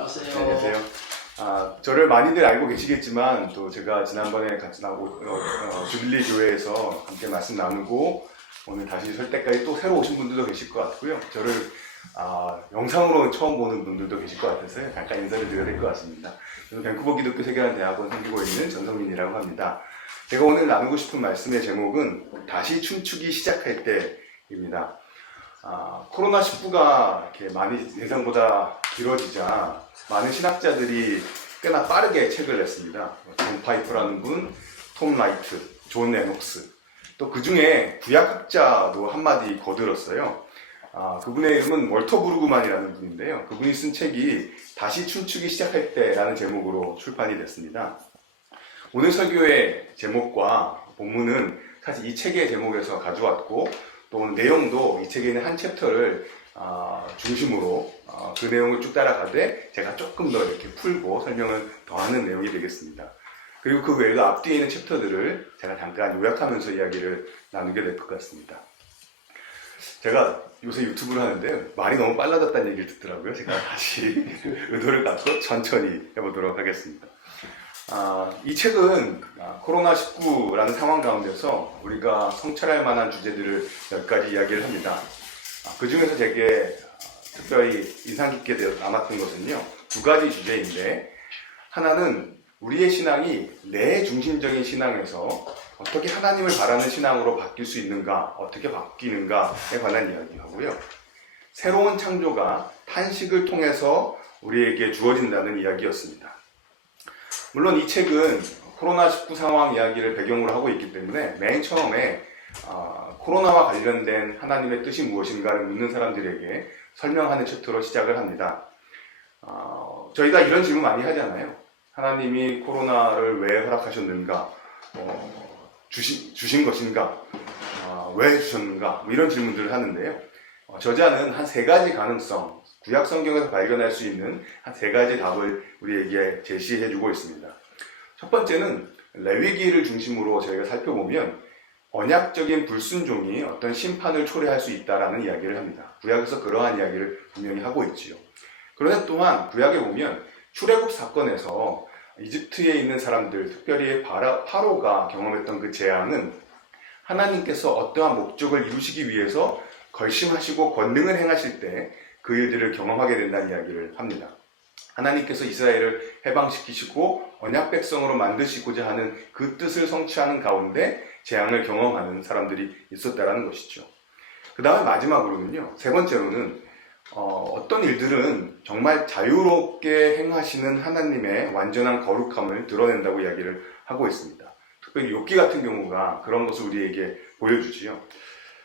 안녕하세요. 네, 안녕하세요. 저를 많이들 알고 계시겠지만 또 제가 지난번에 같이 주빌리 교회에서 함께 말씀 나누고 오늘 다시 설 때까지 또 새로 오신 분들도 계실 것 같고요. 저를 영상으로 처음 보는 분들도 계실 것 같아서 잠깐 인사를 드려야 될 것 같습니다. 저는 밴쿠버 기독교 세계관대학원 섬기고 있는 전성민이라고 합니다. 제가 오늘 나누고 싶은 말씀의 제목은 다시 춤추기 시작할 때입니다. 코로나19가 이렇게 많이 예상보다 길어지자 많은 신학자들이 꽤나 빠르게 책을 냈습니다. 존 파이프라는 분, 톰 라이트, 존 레녹스, 또 그 중에 구약학자도 한마디 거들었어요. 그분의 이름은 월터 브루그만이라는 분인데요. 그분이 쓴 책이 다시 춤추기 시작할 때라는 제목으로 출판이 됐습니다. 오늘 설교의 제목과 본문은 사실 이 책의 제목에서 가져왔고 또 내용도 이 책에 있는 한 챕터를 중심으로 그 내용을 쭉 따라가되 제가 조금 더 이렇게 풀고 설명을 더하는 내용이 되겠습니다. 그리고 그 외에도 앞뒤에 있는 챕터들을 제가 잠깐 요약하면서 이야기를 나누게 될 것 같습니다. 제가 요새 유튜브를 하는데 말이 너무 빨라졌다는 얘기를 듣더라고요. 제가 다시 의도를 갖고 천천히 해보도록 하겠습니다. 이 책은 코로나19라는 상황 가운데서 우리가 성찰할 만한 주제들을 몇 가지 이야기를 합니다. 그 중에서 제게 특별히 인상 깊게 남았던 것은요, 두 가지 주제인데, 하나는 우리의 신앙이 내 중심적인 신앙에서 어떻게 하나님을 바라는 신앙으로 바뀔 수 있는가, 어떻게 바뀌는가에 관한 이야기하고요. 새로운 창조가 탄식을 통해서 우리에게 주어진다는 이야기였습니다. 물론 이 책은 코로나19 상황 이야기를 배경으로 하고 있기 때문에 맨 처음에 코로나와 관련된 하나님의 뜻이 무엇인가를 묻는 사람들에게 설명하는 챕터로 시작을 합니다. 저희가 이런 질문 많이 하잖아요. 하나님이 코로나를 왜 허락하셨는가? 주신 것인가? 왜 주셨는가? 이런 질문들을 하는데요. 저자는 한 세 가지 가능성, 구약 성경에서 발견할 수 있는 한 세 가지 답을 우리에게 제시해주고 있습니다. 첫 번째는 레위기를 중심으로 저희가 살펴보면 언약적인 불순종이 어떤 심판을 초래할 수 있다라는 이야기를 합니다. 구약에서 그러한 이야기를 분명히 하고 있지요. 그런데 또한 구약에 보면 출애굽 사건에서 이집트에 있는 사람들, 특별히 파로가 경험했던 그 재앙은 하나님께서 어떠한 목적을 이루시기 위해서 결심하시고 권능을 행하실 때 그 일들을 경험하게 된다는 이야기를 합니다. 하나님께서 이스라엘을 해방시키시고 언약 백성으로 만드시고자 하는 그 뜻을 성취하는 가운데 재앙을 경험하는 사람들이 있었다라는 것이죠. 그 다음에 마지막으로는요, 세 번째로는 어떤 일들은 정말 자유롭게 행하시는 하나님의 완전한 거룩함을 드러낸다고 이야기를 하고 있습니다. 특별히 욥기 같은 경우가 그런 것을 우리에게 보여주지요.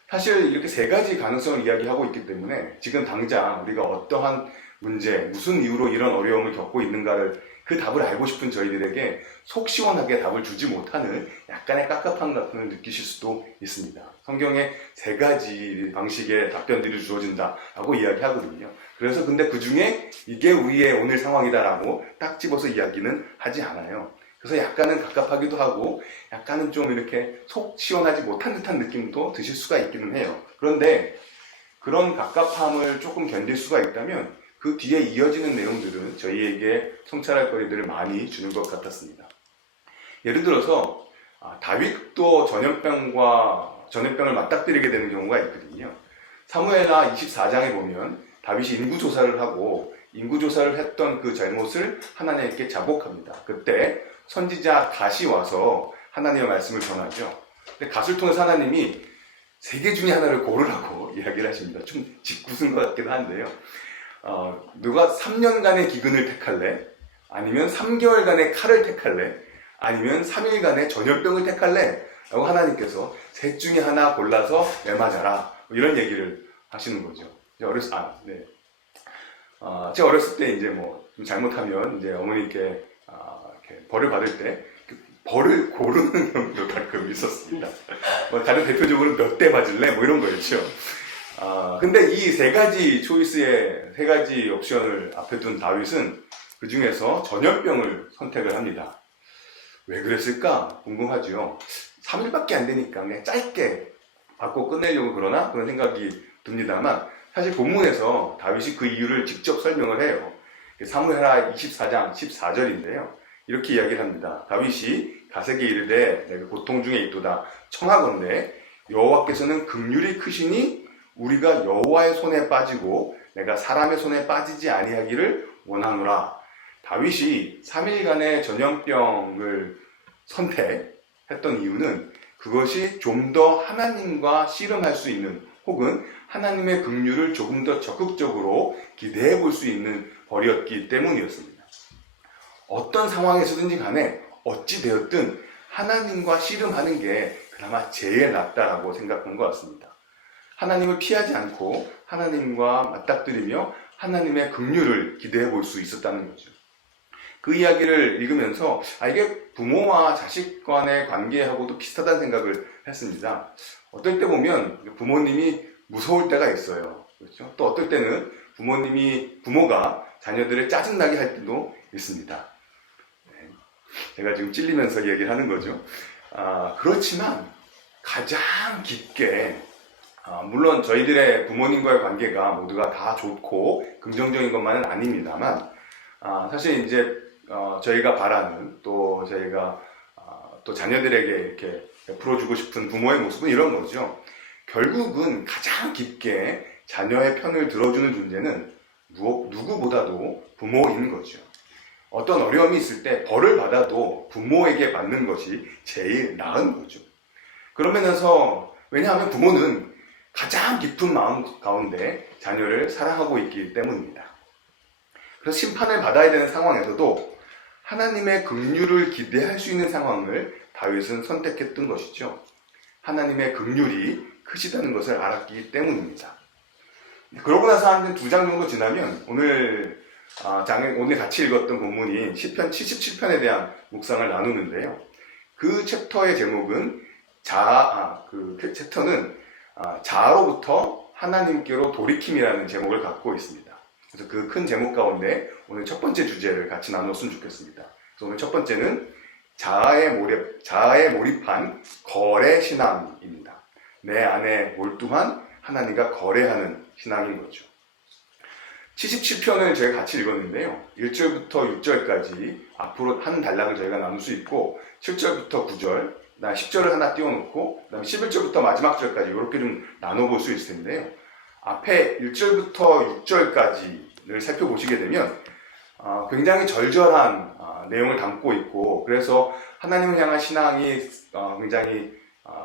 사실 이렇게 세 가지 가능성을 이야기하고 있기 때문에 지금 당장 우리가 어떠한 문제, 무슨 이유로 이런 어려움을 겪고 있는가를 그 답을 알고 싶은 저희들에게 속 시원하게 답을 주지 못하는 약간의 깝깝함 같은 걸 느끼실 수도 있습니다. 성경에 세 가지 방식의 답변들이 주어진다라고 이야기하거든요. 그래서 근데 그 중에 이게 우리의 오늘 상황이다라고 딱 집어서 이야기는 하지 않아요. 그래서 약간은 갑갑하기도 하고 약간은 좀 이렇게 속 시원하지 못한 듯한 느낌도 드실 수가 있기는 해요. 그런데 그런 갑갑함을 조금 견딜 수가 있다면 그 뒤에 이어지는 내용들은 저희에게 성찰할 거리들을 많이 주는 것 같았습니다. 예를 들어서 다윗도 전염병을 맞닥뜨리게 되는 경우가 있거든요. 사무엘하 24장에 보면 다윗이 인구조사를 하고 인구조사를 했던 그 잘못을 하나님께 자복합니다. 그때 선지자 갓이 와서 하나님의 말씀을 전하죠. 근데 갓을 통해서 하나님이 세 개 중에 하나를 고르라고 이야기를 하십니다. 좀 짓궂은 것 같기도 한데요. 누가 3년간의 기근을 택할래? 아니면 3개월간의 칼을 택할래? 아니면 3일간의 전염병을 택할래? 라고 하나님께서 셋 중에 하나 골라서 매맞아라. 이런 얘기를 하시는 거죠. 제가 어렸을 때 이제 좀 잘못하면 이제 어머니께 이렇게 벌을 받을 때 벌을 고르는 경우도 가끔 있었습니다. 다른 대표적으로 몇 대 맞을래? 이런 거였죠. 근데 이 세 가지 초이스의 세 가지 옵션을 앞에 둔 다윗은 그 중에서 전염병을 선택을 합니다. 왜 그랬을까? 궁금하죠. 3일밖에 안 되니까 그냥 짧게 받고 끝내려고 그러나? 그런 생각이 듭니다만 사실 본문에서 다윗이 그 이유를 직접 설명을 해요. 사무엘하 24장 14절인데요. 이렇게 이야기를 합니다. 다윗이 가세게 이르되 내가 고통 중에 있도다 청하건대 여호와께서는 긍휼이 크시니 우리가 여호와의 손에 빠지고 내가 사람의 손에 빠지지 아니하기를 원하노라. 다윗이 3일간의 전염병을 선택했던 이유는 그것이 좀 더 하나님과 씨름할 수 있는 혹은 하나님의 긍휼을 조금 더 적극적으로 기대해 볼 수 있는 벌이었기 때문이었습니다. 어떤 상황에서든지 간에 어찌 되었든 하나님과 씨름하는 게 그나마 제일 낫다라고 생각한 것 같습니다. 하나님을 피하지 않고 하나님과 맞닥뜨리며 하나님의 긍휼을 기대해 볼 수 있었다는 거죠. 그 이야기를 읽으면서 이게 부모와 자식 간의 관계하고도 비슷하다는 생각을 했습니다. 어떨 때 보면 부모님이 무서울 때가 있어요. 그렇죠? 또 어떨 때는 부모가 자녀들을 짜증나게 할 때도 있습니다. 제가 지금 찔리면서 얘기를 하는 거죠. 그렇지만 가장 깊게 물론 저희들의 부모님과의 관계가 모두가 다 좋고 긍정적인 것만은 아닙니다만 사실 이제 저희가 바라는 또 저희가 또 자녀들에게 이렇게 베풀어주고 싶은 부모의 모습은 이런 거죠. 결국은 가장 깊게 자녀의 편을 들어주는 존재는 누구보다도 부모인 거죠. 어떤 어려움이 있을 때 벌을 받아도 부모에게 받는 것이 제일 나은 거죠. 그런 면에서 왜냐하면 부모는 가장 깊은 마음 가운데 자녀를 사랑하고 있기 때문입니다. 그래서 심판을 받아야 되는 상황에서도 하나님의 긍휼을 기대할 수 있는 상황을 다윗은 선택했던 것이죠. 하나님의 긍휼이 크시다는 것을 알았기 때문입니다. 그러고 나서 한 2장 정도 지나면 오늘 같이 읽었던 본문인 시편 77편에 대한 묵상을 나누는데요. 그 챕터의 제목은 챕터는 자아로부터 하나님께로 돌이킴이라는 제목을 갖고 있습니다. 그래서 그 큰 제목 가운데 오늘 첫 번째 주제를 같이 나눴으면 좋겠습니다. 그래서 오늘 첫 번째는 자아에 몰입한 거래 신앙입니다. 내 안에 몰두한 하나님과 거래하는 신앙인 거죠. 77편을 저희가 같이 읽었는데요. 1절부터 6절까지 앞으로 한 단락을 저희가 나눌 수 있고 7절부터 9절, 그다음 10절을 하나 띄워놓고 그다음 11절부터 마지막 절까지 이렇게 좀 나눠볼 수 있을 텐데요. 앞에 1절부터 6절까지를 살펴보시게 되면 굉장히 절절한 내용을 담고 있고 그래서 하나님을 향한 신앙이 굉장히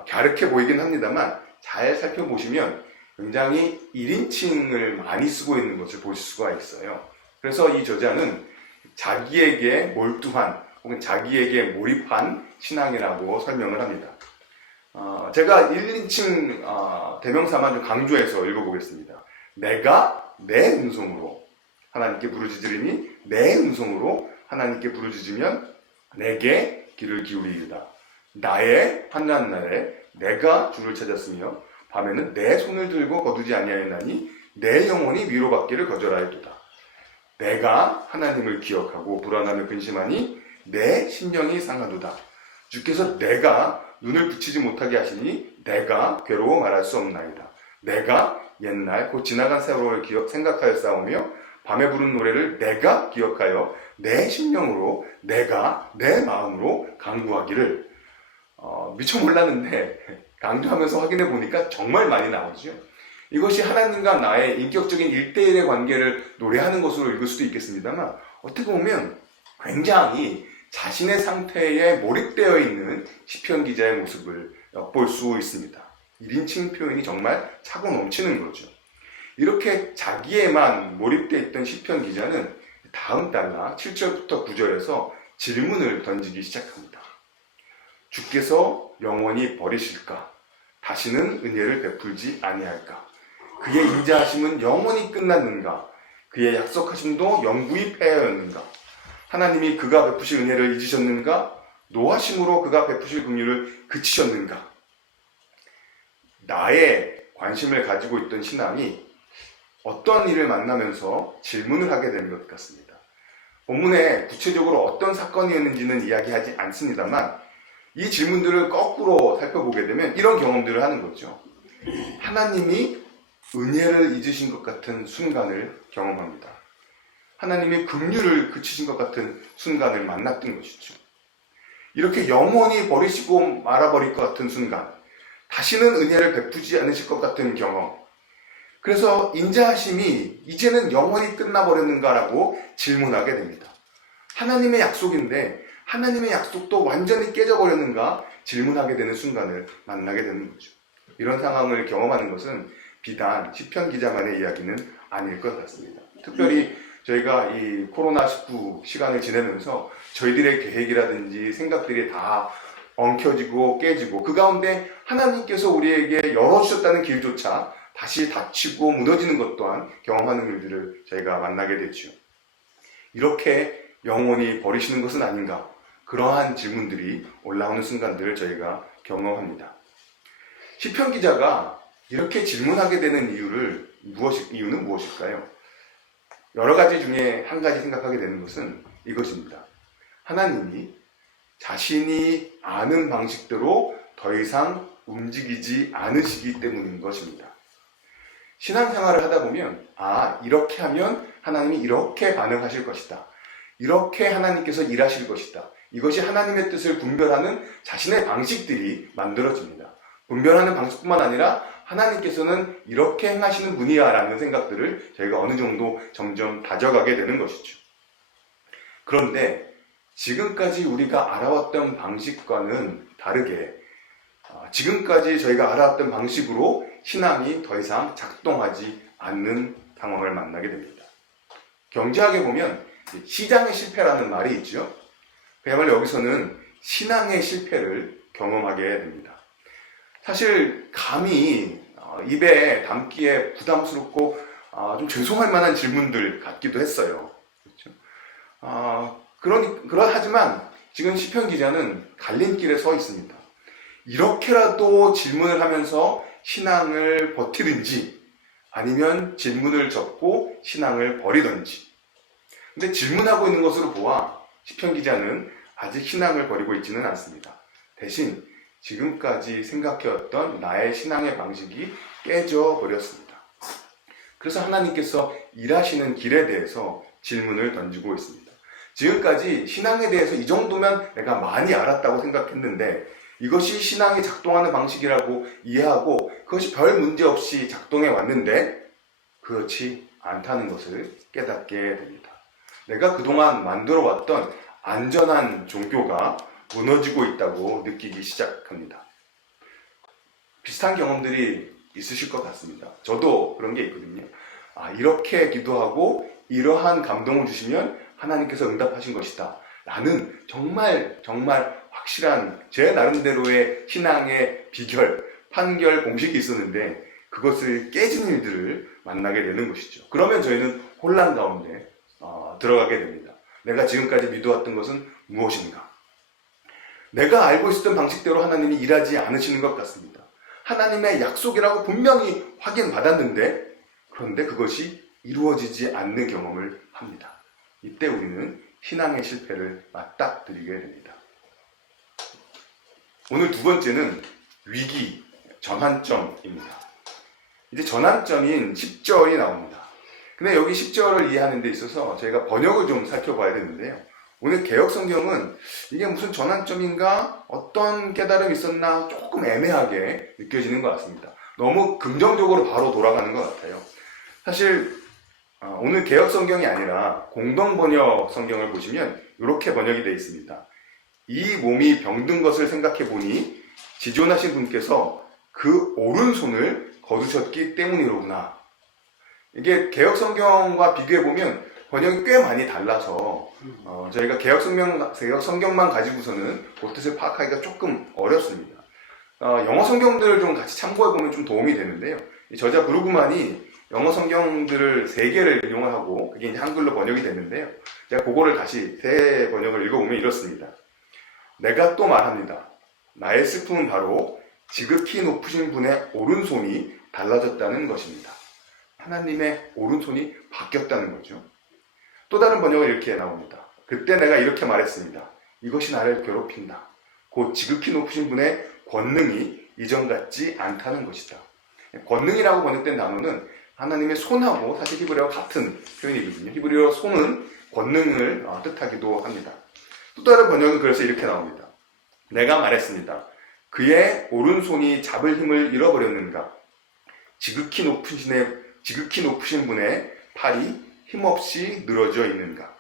갸륵해 보이긴 합니다만 잘 살펴보시면 굉장히 1인칭을 많이 쓰고 있는 것을 보실 수가 있어요. 그래서 이 저자는 자기에게 몰두한 혹은 자기에게 몰입한 신앙이라고 설명을 합니다. 제가 1인칭 대명사만 좀 강조해서 읽어보겠습니다. 내가 내 음성으로 하나님께 부르짖으리니 내 음성으로 하나님께 부르짖으면 내게 귀를 기울이리다. 나의 환난 날에 내가 주를 찾았으며 밤에는 내 손을 들고 거두지 아니하였나니 내 영혼이 위로받기를 거절하였도다. 내가 하나님을 기억하고 불안하며 근심하니 내 심령이 상하도다. 주께서 내가 눈을 붙이지 못하게 하시니 내가 괴로워 말할 수 없나이다. 내가 옛날 곧 지나간 세월을 생각하여 싸우며 밤에 부른 노래를 내가 기억하여 내 심령으로 내가 내 마음으로 강구하기를. 미처 몰랐는데 강조하면서 확인해 보니까 정말 많이 나오죠. 이것이 하나님과 나의 인격적인 1대1의 관계를 노래하는 것으로 읽을 수도 있겠습니다만 어떻게 보면 굉장히 자신의 상태에 몰입되어 있는 시편 기자의 모습을 엿볼 수 있습니다. 1인칭 표현이 정말 차고 넘치는 거죠. 이렇게 자기에만 몰입되어 있던 시편 기자는 다음 단락 7절부터 9절에서 질문을 던지기 시작합니다. 주께서 영원히 버리실까? 다시는 은혜를 베풀지 아니할까? 그의 인자하심은 영원히 끝났는가? 그의 약속하심도 영구히 폐하였는가? 하나님이 그가 베푸실 은혜를 잊으셨는가? 노하심으로 그가 베푸실 긍휼을 그치셨는가? 나의 관심을 가지고 있던 신앙이 어떤 일을 만나면서 질문을 하게 되는 것 같습니다. 본문에 구체적으로 어떤 사건이었는지는 이야기하지 않습니다만 이 질문들을 거꾸로 살펴보게 되면 이런 경험들을 하는 거죠. 하나님이 은혜를 잊으신 것 같은 순간을 경험합니다. 하나님의 긍휼을 그치신 것 같은 순간을 만났던 것이죠. 이렇게 영원히 버리시고 말아버릴 것 같은 순간, 다시는 은혜를 베푸지 않으실 것 같은 경험, 그래서 인자하심이 이제는 영원히 끝나버렸는가라고 질문하게 됩니다. 하나님의 약속인데 하나님의 약속도 완전히 깨져버렸는가 질문하게 되는 순간을 만나게 되는 거죠. 이런 상황을 경험하는 것은 비단 시편 기자만의 이야기는 아닐 것 같습니다. 특별히 저희가 이 코로나19 시간을 지내면서 저희들의 계획이라든지 생각들이 다 엉켜지고 깨지고 그 가운데 하나님께서 우리에게 열어주셨다는 길조차 다시 닫히고 무너지는 것 또한 경험하는 일들을 저희가 만나게 되죠. 이렇게 영원히 버리시는 것은 아닌가? 그러한 질문들이 올라오는 순간들을 저희가 경험합니다. 시편 기자가 이렇게 질문하게 되는 이유는 무엇일까요? 여러 가지 중에 한 가지 생각하게 되는 것은 이것입니다. 하나님이 자신이 아는 방식대로 더 이상 움직이지 않으시기 때문인 것입니다. 신앙생활을 하다 보면 이렇게 하면 하나님이 이렇게 반응하실 것이다. 이렇게 하나님께서 일하실 것이다. 이것이 하나님의 뜻을 분별하는 자신의 방식들이 만들어집니다. 분별하는 방식뿐만 아니라 하나님께서는 이렇게 행하시는 분이야 라는 생각들을 저희가 어느 정도 점점 다져가게 되는 것이죠. 그런데 지금까지 우리가 알아왔던 방식과는 다르게 지금까지 저희가 알아왔던 방식으로 신앙이 더 이상 작동하지 않는 상황을 만나게 됩니다. 경제학에 보면 시장의 실패라는 말이 있죠. 그야말로 여기서는 신앙의 실패를 경험하게 됩니다. 사실 감히 입에 담기에 부담스럽고 좀 죄송할 만한 질문들 같기도 했어요. 그렇죠? 하지만 지금 시편 기자는 갈림길에 서 있습니다. 이렇게라도 질문을 하면서 신앙을 버티든지 아니면 질문을 접고 신앙을 버리든지. 근데 질문하고 있는 것으로 보아 시편 기자는 아직 신앙을 버리고 있지는 않습니다. 대신 지금까지 생각해왔던 나의 신앙의 방식이 깨져버렸습니다. 그래서 하나님께서 일하시는 길에 대해서 질문을 던지고 있습니다. 지금까지 신앙에 대해서 이 정도면 내가 많이 알았다고 생각했는데 이것이 신앙이 작동하는 방식이라고 이해하고 그것이 별 문제 없이 작동해 왔는데 그렇지 않다는 것을 깨닫게 됩니다. 내가 그동안 만들어 왔던 안전한 종교가 무너지고 있다고 느끼기 시작합니다. 비슷한 경험들이 있으실 것 같습니다. 저도 그런 게 있거든요. 이렇게 기도하고 이러한 감동을 주시면 하나님께서 응답하신 것이다. 라는 정말 확실한 제 나름대로의 신앙의 비결, 판결 공식이 있었는데 그것을 깨진 일들을 만나게 되는 것이죠. 그러면 저희는 혼란 가운데 들어가게 됩니다. 내가 지금까지 믿어왔던 것은 무엇인가? 내가 알고 있었던 방식대로 하나님이 일하지 않으시는 것 같습니다. 하나님의 약속이라고 분명히 확인받았는데 그런데 그것이 이루어지지 않는 경험을 합니다. 이때 우리는 신앙의 실패를 맞닥뜨리게 됩니다. 오늘 두 번째는 위기, 전환점입니다. 이제 전환점인 10절이 나옵니다. 근데 여기 10절을 이해하는 데 있어서 저희가 번역을 좀 살펴봐야 되는데요. 오늘 개역성경은 이게 무슨 전환점인가? 어떤 깨달음이 있었나? 조금 애매하게 느껴지는 것 같습니다. 너무 긍정적으로 바로 돌아가는 것 같아요. 사실 오늘 개역성경이 아니라 공동번역 성경을 보시면 이렇게 번역이 되어 있습니다. 이 몸이 병든 것을 생각해 보니 지존하신 분께서 그 오른손을 거두셨기 때문이로구나. 이게 개역성경과 비교해보면 번역이 꽤 많이 달라서 저희가 개역성경만 가지고서는 그 뜻을 파악하기가 조금 어렵습니다. 영어 성경들을 좀 같이 참고해보면 좀 도움이 되는데요. 이 저자 브루그만이 영어 성경들을 3개를 인용하고 그게 이제 한글로 번역이 됐는데요. 제가 그거를 다시 새 번역을 읽어보면 이렇습니다. 내가 또 말합니다. 나의 슬픔은 바로 지극히 높으신 분의 오른손이 달라졌다는 것입니다. 하나님의 오른손이 바뀌었다는 거죠. 또 다른 번역은 이렇게 나옵니다. 그때 내가 이렇게 말했습니다. 이것이 나를 괴롭힌다. 곧 지극히 높으신 분의 권능이 이전 같지 않다는 것이다. 권능이라고 번역된 단어는 하나님의 손하고 사실 히브리어와 같은 표현이거든요. 히브리어 손은 권능을 뜻하기도 합니다. 또 다른 번역은 그래서 이렇게 나옵니다. 내가 말했습니다. 그의 오른손이 잡을 힘을 잃어버렸는가? 지극히 높으신 분의 팔이 힘없이 늘어져 있는가?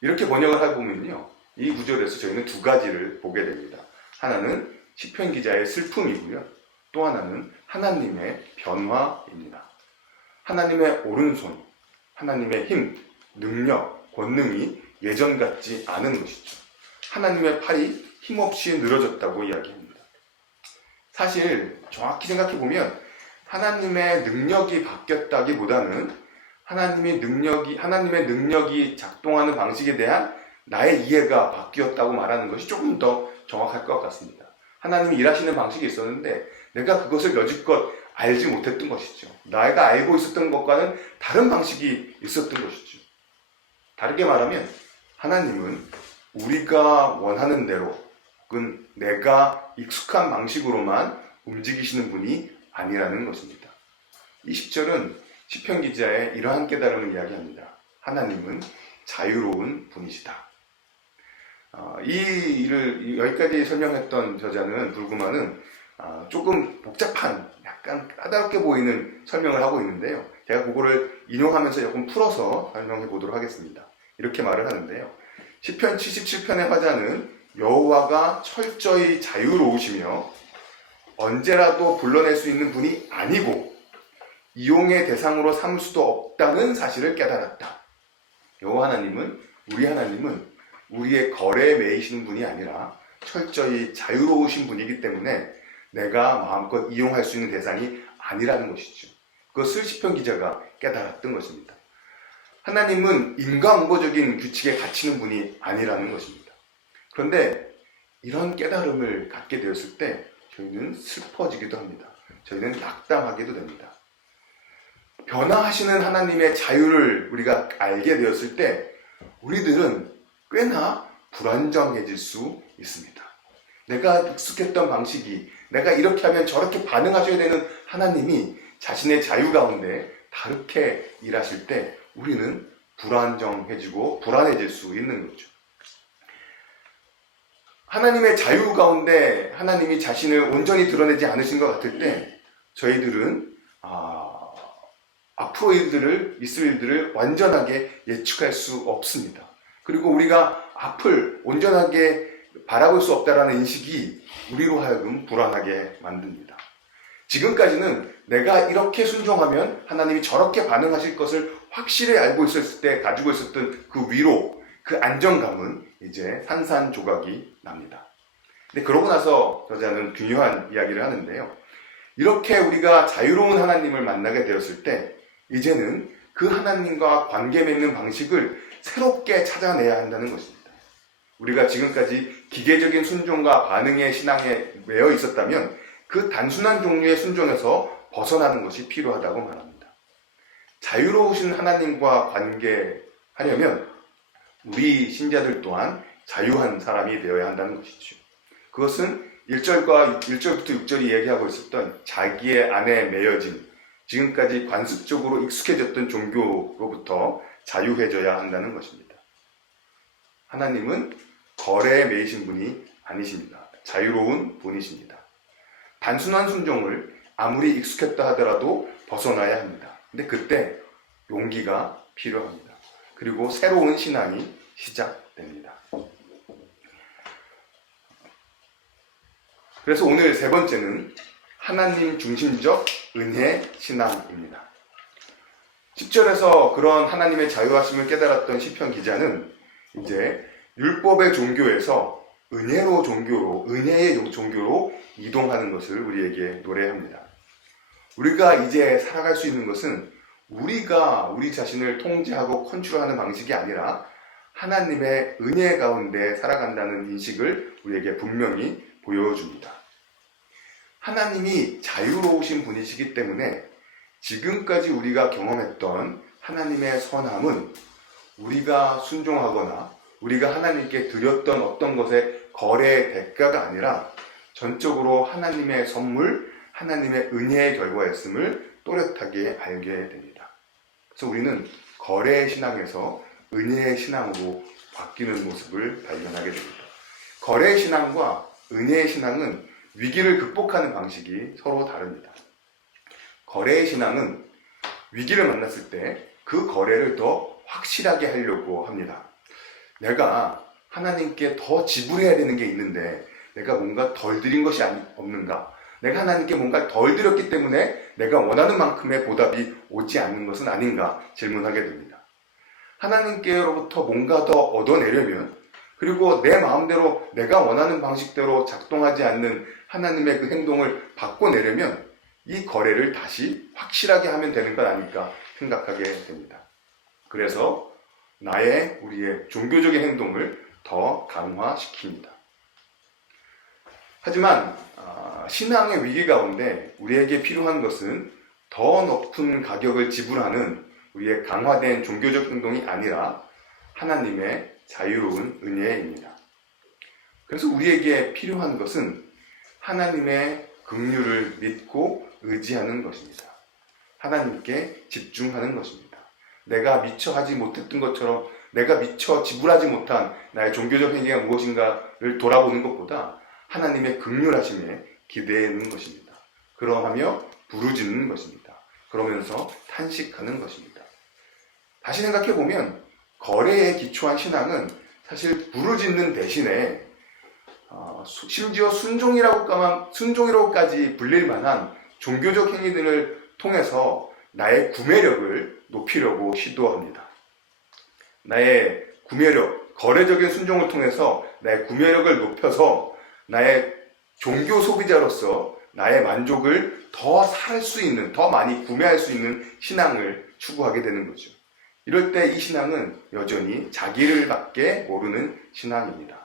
이렇게 번역을 해보면요, 이 구절에서 저희는 두 가지를 보게 됩니다. 하나는 시편 기자의 슬픔이고요, 또 하나는 하나님의 변화입니다. 하나님의 오른손, 하나님의 힘, 능력, 권능이 예전 같지 않은 것이죠. 하나님의 팔이 힘없이 늘어졌다고 이야기합니다. 사실 정확히 생각해보면 하나님의 능력이 바뀌었다기보다는 하나님의 능력이 작동하는 방식에 대한 나의 이해가 바뀌었다고 말하는 것이 조금 더 정확할 것 같습니다. 하나님이 일하시는 방식이 있었는데 내가 그것을 여지껏 알지 못했던 것이죠. 내가 알고 있었던 것과는 다른 방식이 있었던 것이죠. 다르게 말하면 하나님은 우리가 원하는 대로, 혹은 내가 익숙한 방식으로만 움직이시는 분이 아니라는 것입니다. 이 10절은 시편 기자의 이러한 깨달음을 이야기합니다. 하나님은 자유로운 분이시다. 이 일을 여기까지 설명했던 저자는 불구마는 조금 복잡한, 약간 까다롭게 보이는 설명을 하고 있는데요. 제가 그거를 인용하면서 조금 풀어서 설명해 보도록 하겠습니다. 이렇게 말을 하는데요. 시편 77편의 화자는 여호와가 철저히 자유로우시며 언제라도 불러낼 수 있는 분이 아니고 이용의 대상으로 삼을 수도 없다는 사실을 깨달았다. 여호와 하나님은, 우리의 거래에 매이시는 분이 아니라 철저히 자유로우신 분이기 때문에 내가 마음껏 이용할 수 있는 대상이 아니라는 것이죠. 그것을 시편 기자가 깨달았던 것입니다. 하나님은 인과응보적인 규칙에 갇히는 분이 아니라는 것입니다. 그런데 이런 깨달음을 갖게 되었을 때 저희는 슬퍼지기도 합니다. 저희는 낙담하게도 됩니다. 변화하시는 하나님의 자유를 우리가 알게 되었을 때 우리들은 꽤나 불안정해질 수 있습니다. 내가 익숙했던 방식이, 내가 이렇게 하면 저렇게 반응하셔야 되는 하나님이 자신의 자유 가운데 다르게 일하실 때 우리는 불안정해지고 불안해질 수 있는 거죠. 하나님의 자유 가운데 하나님이 자신을 온전히 드러내지 않으신 것 같을 때 저희들은 앞으로 있을 일들을 완전하게 예측할 수 없습니다. 그리고 우리가 앞을 온전하게 바라볼 수 없다라는 인식이 우리로 하여금 불안하게 만듭니다. 지금까지는 내가 이렇게 순종하면 하나님이 저렇게 반응하실 것을 확실히 알고 있었을 때 가지고 있었던 그 위로, 그 안정감은 이제 산산조각이 납니다. 근데 그러고 나서 저자는 중요한 이야기를 하는데요. 이렇게 우리가 자유로운 하나님을 만나게 되었을 때 이제는 그 하나님과 관계 맺는 방식을 새롭게 찾아내야 한다는 것입니다. 우리가 지금까지 기계적인 순종과 반응의 신앙에 매여 있었다면 그 단순한 종류의 순종에서 벗어나는 것이 필요하다고 말합니다. 자유로우신 하나님과 관계하려면 우리 신자들 또한 자유한 사람이 되어야 한다는 것이죠. 그것은 1절부터 6절이 얘기하고 있었던 자기의 안에 매여진, 지금까지 관습적으로 익숙해졌던 종교로부터 자유해져야 한다는 것입니다. 하나님은 거래에 매이신 분이 아니십니다. 자유로운 분이십니다. 단순한 순종을 아무리 익숙했다 하더라도 벗어나야 합니다. 근데 그때 용기가 필요합니다. 그리고 새로운 신앙이 시작됩니다. 그래서 오늘 세 번째는 하나님 중심적 은혜 신앙입니다. 10절에서 그런 하나님의 자유하심을 깨달았던 시편 기자는 이제 율법의 종교에서 은혜의 종교로 이동하는 것을 우리에게 노래합니다. 우리가 이제 살아갈 수 있는 것은 우리가 우리 자신을 통제하고 컨트롤하는 방식이 아니라 하나님의 은혜 가운데 살아간다는 인식을 우리에게 분명히 보여줍니다. 하나님이 자유로우신 분이시기 때문에 지금까지 우리가 경험했던 하나님의 선함은 우리가 순종하거나 우리가 하나님께 드렸던 어떤 것의 거래의 대가가 아니라 전적으로 하나님의 선물, 하나님의 은혜의 결과였음을 또렷하게 알게 됩니다. 그래서 우리는 거래의 신앙에서 은혜의 신앙으로 바뀌는 모습을 발견하게 됩니다. 거래의 신앙과 은혜의 신앙은 위기를 극복하는 방식이 서로 다릅니다. 거래의 신앙은 위기를 만났을 때 그 거래를 더 확실하게 하려고 합니다. 내가 하나님께 더 지불해야 되는 게 있는데 내가 뭔가 덜 드린 것이 없는가? 내가 하나님께 뭔가 덜 드렸기 때문에 내가 원하는 만큼의 보답이 오지 않는 것은 아닌가 질문하게 됩니다. 하나님께로부터 뭔가 더 얻어내려면, 그리고 내 마음대로 내가 원하는 방식대로 작동하지 않는 하나님의 그 행동을 바꿔내려면 이 거래를 다시 확실하게 하면 되는 것 아닐까 생각하게 됩니다. 그래서 우리의 종교적인 행동을 더 강화시킵니다. 하지만 신앙의 위기 가운데 우리에게 필요한 것은 더 높은 가격을 지불하는 우리의 강화된 종교적 행동이 아니라 하나님의 자유로운 은혜입니다. 그래서 우리에게 필요한 것은 하나님의 긍휼을 믿고 의지하는 것입니다. 하나님께 집중하는 것입니다. 내가 미처 하지 못했던 것처럼 내가 미처 지불하지 못한 나의 종교적 행위가 무엇인가를 돌아보는 것보다 하나님의 긍휼하심에 기대는 것입니다. 그러하며 부르짖는 것입니다. 그러면서 탄식하는 것입니다. 다시 생각해보면 거래에 기초한 신앙은 사실 부르짖는 대신에 심지어 순종이라고까지 불릴 만한 종교적 행위들을 통해서 나의 구매력을 높이려고 시도합니다. 나의 구매력, 거래적인 순종을 통해서 나의 구매력을 높여서 나의 종교 소비자로서 나의 만족을 더 살 수 있는, 더 많이 구매할 수 있는 신앙을 추구하게 되는 거죠. 이럴 때 이 신앙은 여전히 자기를 밖에 모르는 신앙입니다.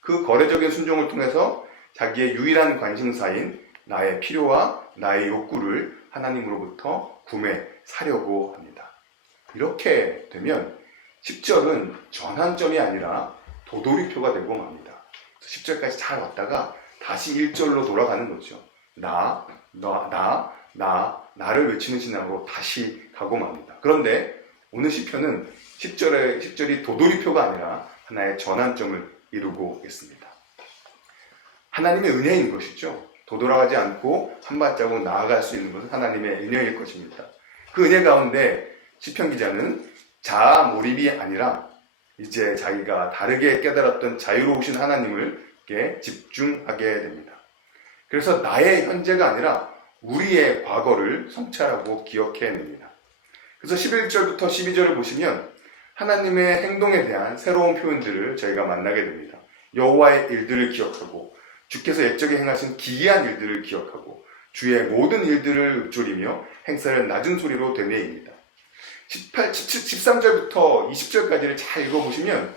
그 거래적인 순종을 통해서 자기의 유일한 관심사인 나의 필요와 나의 욕구를 하나님으로부터 사려고 합니다. 이렇게 되면 10절은 전환점이 아니라 도돌이표가 되고 맙니다. 10절까지 잘 왔다가 다시 1절로 돌아가는 거죠. 나를 외치는 신앙으로 다시 가고 맙니다. 그런데 오늘 시편은 10절이 도돌이표가 아니라 하나의 전환점을 이루고 있습니다. 하나님의 은혜인 것이죠. 도돌아가지 않고 한 발자국 나아갈 수 있는 것은 하나님의 은혜일 것입니다. 그 은혜 가운데 시편 기자는 자아 몰입이 아니라 이제 자기가 다르게 깨달았던 자유로우신 하나님께 집중하게 됩니다. 그래서 나의 현재가 아니라 우리의 과거를 성찰하고 기억해냅니다. 그래서 11절부터 12절을 보시면 하나님의 행동에 대한 새로운 표현들을 저희가 만나게 됩니다. 여호와의 일들을 기억하고 주께서 옛적에 행하신 기이한 일들을 기억하고 주의 모든 일들을 읊조리며 행사를 낮은 소리로 되뇌입니다. 13절부터 20절까지를 잘 읽어보시면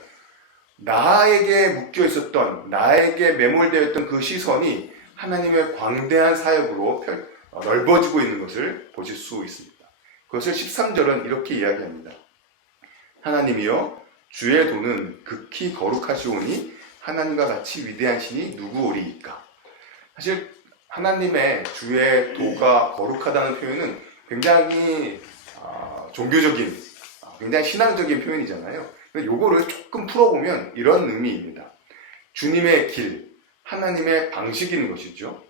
나에게 묶여 있었던, 나에게 매몰되어 있던 그 시선이 하나님의 광대한 사역으로 넓어지고 있는 것을 보실 수 있습니다. 그것을 13절은 이렇게 이야기합니다. 하나님이여 주의 도는 극히 거룩하시오니 하나님과 같이 위대한 신이 누구오리이까. 사실 하나님의 주의 도가 거룩하다는 표현은 굉장히 종교적인, 굉장히 신앙적인 표현이잖아요. 요거를 조금 풀어보면 이런 의미입니다. 주님의 길, 하나님의 방식인 것이죠.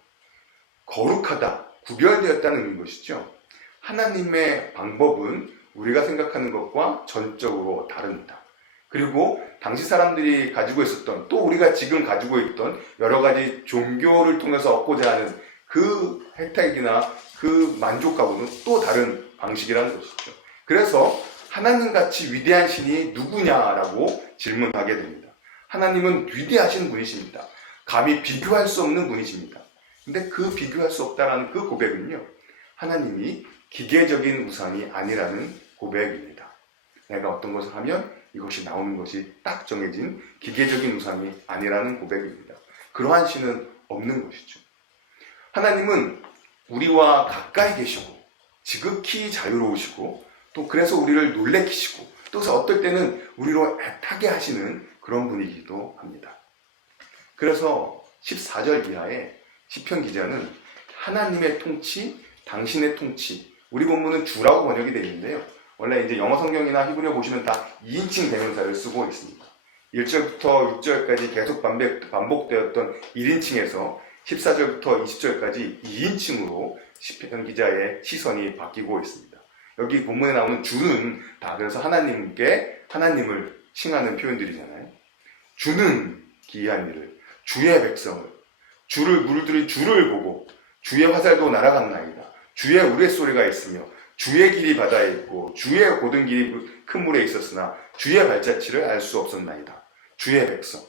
거룩하다, 구별되었다는 의미인 것이죠. 하나님의 방법은 우리가 생각하는 것과 전적으로 다릅니다. 그리고 당시 사람들이 가지고 있었던, 또 우리가 지금 가지고 있던 여러 가지 종교를 통해서 얻고자 하는 그 혜택이나 그 만족하고는 또 다른 방식이라는 것이죠. 그래서 하나님같이 위대한 신이 누구냐라고 질문하게 됩니다. 하나님은 위대하신 분이십니다. 감히 비교할 수 없는 분이십니다. 근데 그 비교할 수 없다라는 그 고백은요, 하나님이 기계적인 우상이 아니라는 고백입니다. 내가 어떤 것을 하면 이것이 나오는 것이 딱 정해진 기계적인 우상이 아니라는 고백입니다. 그러한 신은 없는 것이죠. 하나님은 우리와 가까이 계시고 지극히 자유로우시고 또 그래서 우리를 놀래키시고 또 어떨 때는 우리로 애타게 하시는 그런 분이기도 합니다. 그래서 14절 이하에 시편 기자는 하나님의 통치, 당신의 통치, 우리 본문은 주라고 번역이 되어 있는데요. 원래 이제 영어 성경이나 히브리어 보시면 다 2인칭 대명사를 쓰고 있습니다. 1절부터 6절까지 계속 반복되었던 1인칭에서 14절부터 20절까지 2인칭으로 시편 기자의 시선이 바뀌고 있습니다. 여기 본문에 나오는 주는 다 그래서 하나님을 칭하는 표현들이잖아요. 주는 기이한 일을, 주의 백성을, 주를 물들인 주를 보고 주의 화살도 날아갔나이다. 주의 우레소리가 있으며 주의 길이 바다에 있고 주의 고든 길이 큰 물에 있었으나 주의 발자취를 알 수 없었나이다. 주의 백성.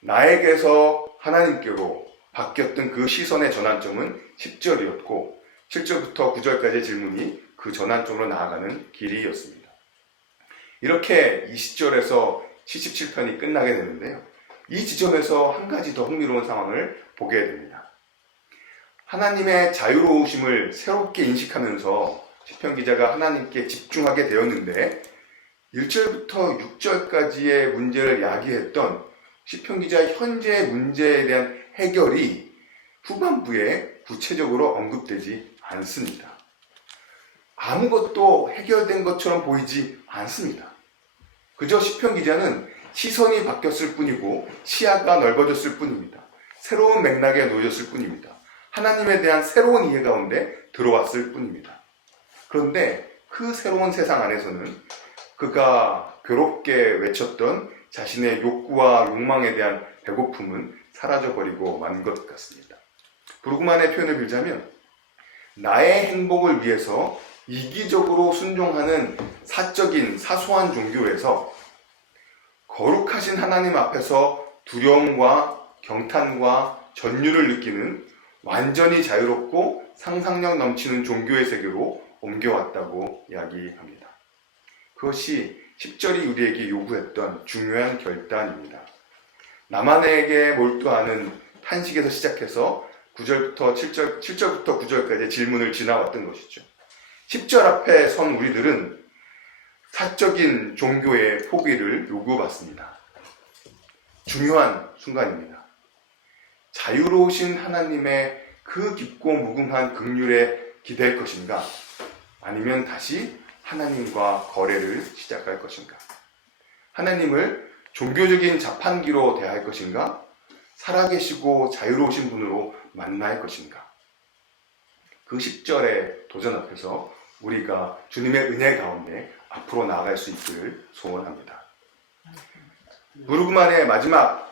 나에게서 하나님께로 바뀌었던 그 시선의 전환점은 10절이었고 7절부터 9절까지의 질문이 그 전환점으로 나아가는 길이었습니다. 이렇게 20절에서 77편이 끝나게 되는데요. 이 지점에서 한 가지 더 흥미로운 상황을 보게 됩니다. 하나님의 자유로우심을 새롭게 인식하면서 시편 기자가 하나님께 집중하게 되었는데 1절부터 6절까지의 문제를 야기했던 시편 기자의 현재 문제에 대한 해결이 후반부에 구체적으로 언급되지 않습니다. 아무것도 해결된 것처럼 보이지 않습니다. 그저 시편 기자는 시선이 바뀌었을 뿐이고 시야가 넓어졌을 뿐입니다. 새로운 맥락에 놓여졌을 뿐입니다. 하나님에 대한 새로운 이해 가운데 들어왔을 뿐입니다. 그런데 그 새로운 세상 안에서는 그가 괴롭게 외쳤던 자신의 욕구와 욕망에 대한 배고픔은 사라져버리고 만 것 같습니다. 브루그만의 표현을 빌자면 나의 행복을 위해서 이기적으로 순종하는 사적인 사소한 종교에서 거룩하신 하나님 앞에서 두려움과 경탄과 전율을 느끼는 완전히 자유롭고 상상력 넘치는 종교의 세계로 옮겨왔다고 이야기합니다. 그것이 10절이 우리에게 요구했던 중요한 결단입니다. 나만에게 몰두하는 탄식에서 시작해서 7절부터 9절까지의 질문을 지나왔던 것이죠. 10절 앞에 선 우리들은 사적인 종교의 포기를 요구받습니다. 중요한 순간입니다. 자유로우신 하나님의 그 깊고 무궁한 긍휼에 기댈 것인가? 아니면 다시 하나님과 거래를 시작할 것인가? 하나님을 종교적인 자판기로 대할 것인가? 살아계시고 자유로우신 분으로 만날 것인가? 그 10절의 도전 앞에서 우리가 주님의 은혜 가운데 앞으로 나아갈 수 있기를 소원합니다. 브루그만의 마지막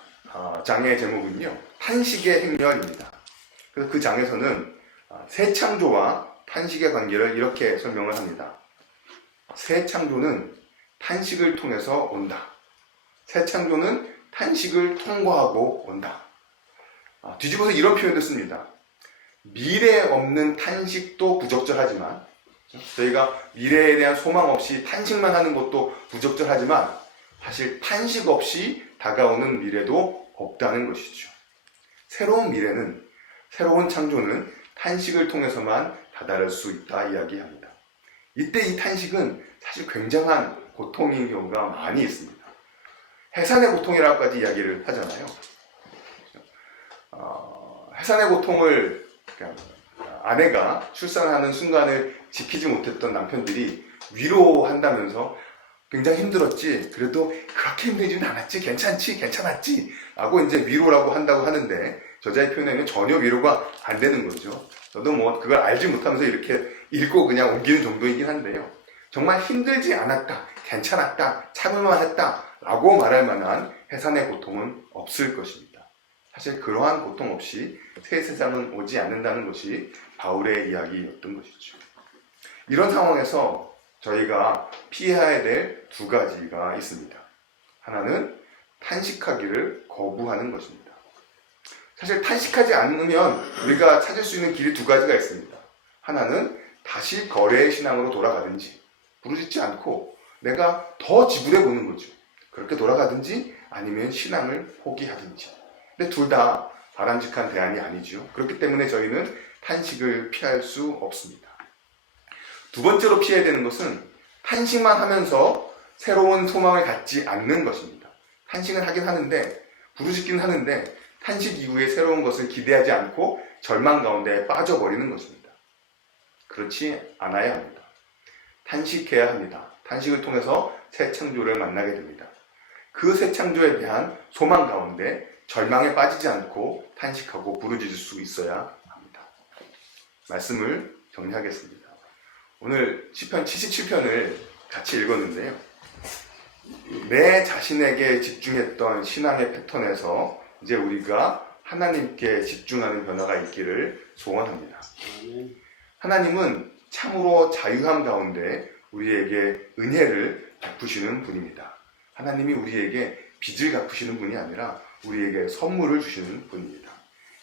장의 제목은요, 탄식의 행렬입니다. 그래서 그 장에서는 새 창조와 탄식의 관계를 이렇게 설명을 합니다. 새 창조는 탄식을 통해서 온다. 새 창조는 탄식을 통과하고 온다. 뒤집어서 이런 표현도 씁니다. 미래 없는 탄식도 부적절하지만, 저희가 미래에 대한 소망 없이 탄식만 하는 것도 부적절하지만 사실 탄식 없이 다가오는 미래도 없다는 것이죠. 새로운 미래는, 새로운 창조는 탄식을 통해서만 다다를 수 있다 이야기합니다. 이때 이 탄식은 사실 굉장한 고통인 경우가 많이 있습니다. 해산의 고통이라고까지 이야기를 하잖아요. 해산의 고통을 아내가 출산하는 순간을 지키지 못했던 남편들이 위로한다면서 굉장히 힘들었지, 그래도 그렇게 힘들지는 않았지, 괜찮았지 라고 이제 위로라고 한다고 하는데, 저자의 표현에는 전혀 위로가 안 되는 거죠. 저도 뭐 그걸 알지 못하면서 이렇게 읽고 그냥 옮기는 정도이긴 한데요. 정말 힘들지 않았다, 괜찮았다, 참을만 했다 라고 말할 만한 해산의 고통은 없을 것입니다. 사실 그러한 고통 없이 새 세상은 오지 않는다는 것이 바울의 이야기였던 것이죠. 이런 상황에서 저희가 피해야 될 두 가지가 있습니다. 하나는 탄식하기를 거부하는 것입니다. 사실 탄식하지 않으면 우리가 찾을 수 있는 길이 두 가지가 있습니다. 하나는 다시 거래의 신앙으로 돌아가든지, 부르짖지 않고 내가 더 지불해 보는 거죠. 그렇게 돌아가든지 아니면 신앙을 포기하든지. 근데 둘 다 바람직한 대안이 아니죠. 그렇기 때문에 저희는 탄식을 피할 수 없습니다. 두 번째로 피해야 되는 것은 탄식만 하면서 새로운 소망을 갖지 않는 것입니다. 탄식은 하긴 하는데, 부르짖기는 하는데 탄식 이후에 새로운 것을 기대하지 않고 절망 가운데 빠져버리는 것입니다. 그렇지 않아야 합니다. 탄식해야 합니다. 탄식을 통해서 새 창조를 만나게 됩니다. 그 새 창조에 대한 소망 가운데 절망에 빠지지 않고 탄식하고 부르짖을 수 있어야 합니다. 말씀을 정리하겠습니다. 오늘 시편 77편을 같이 읽었는데요. 내 자신에게 집중했던 신앙의 패턴에서 이제 우리가 하나님께 집중하는 변화가 있기를 소원합니다. 하나님은 참으로 자유함 가운데 우리에게 은혜를 베푸시는 분입니다. 하나님이 우리에게 빚을 갚으시는 분이 아니라 우리에게 선물을 주시는 분입니다.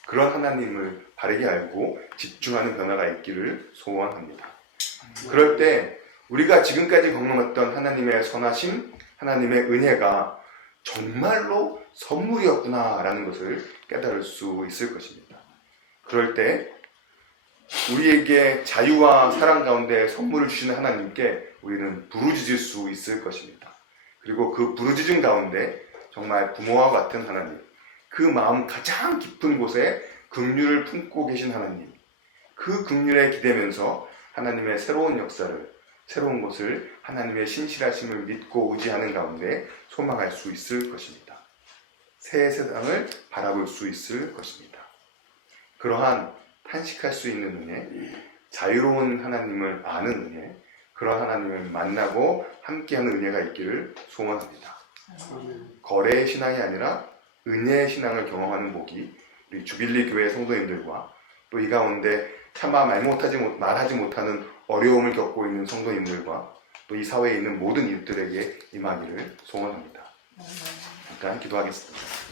그런 하나님을 바르게 알고 집중하는 변화가 있기를 소원합니다. 그럴 때 우리가 지금까지 경험했던 하나님의 선하심, 하나님의 은혜가 정말로 선물이었구나라는 것을 깨달을 수 있을 것입니다. 그럴 때 우리에게 자유와 사랑 가운데 선물을 주시는 하나님께 우리는 부르짖을 수 있을 것입니다. 그리고 그 부르짖음 가운데 정말 부모와 같은 하나님, 그 마음 가장 깊은 곳에 긍휼을 품고 계신 하나님, 그 긍휼에 기대면서 하나님의 새로운 역사를, 새로운 것을 하나님의 신실하심을 믿고 의지하는 가운데 소망할 수 있을 것입니다. 새 세상을 바라볼 수 있을 것입니다. 그러한 탄식할 수 있는 은혜, 자유로운 하나님을 아는 은혜, 그런 하나님을 만나고 함께하는 은혜가 있기를 소원합니다. 거래의 신앙이 아니라 은혜의 신앙을 경험하는 복이 우리 주빌리 교회 성도님들과 또 이 가운데 차마 말하지 못하는 어려움을 겪고 있는 성도님들과 또 이 사회에 있는 모든 이웃들에게 임하기를 소원합니다. 잠깐 기도하겠습니다.